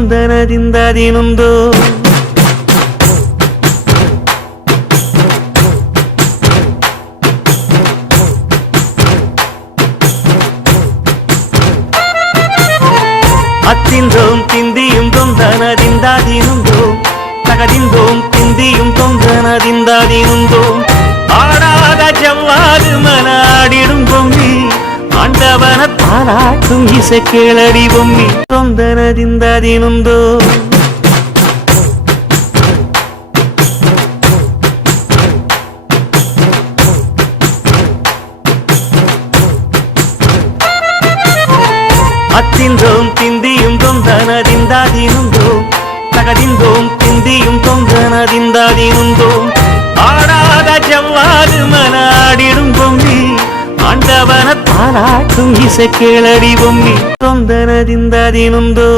ತೊಂದನದಿಂದದಿನುಂದು அத்திந்தோம் திந்தியும் தொந்தனದಿಂದದಿನುಂದು தகதிந்தோம் திந்தியும் தொந்தனದಿಂದದಿனுಂದು ஆடாத ஜவ்வாது மனாடிடும் பொம்மி ஆண்டவன பாராட்டும் இசை கேளடி பொம்மி தொந்தனದಿಂದದಿನುಂದು அத்திந்தோம் திந்தியும் தொந்தனದಿಂದದಿನುಂದು தகதிந்தோம் திந்தியும் தொந்தனದಿಂದದಿனுಂದು ஆடாத ஜவ்வாது மனாடிடும் பொம்மி ஆண்டவன பாராட்டும் இசை கேளடி பொம்மி தொந்தனದಿಂದದಿನುಂದು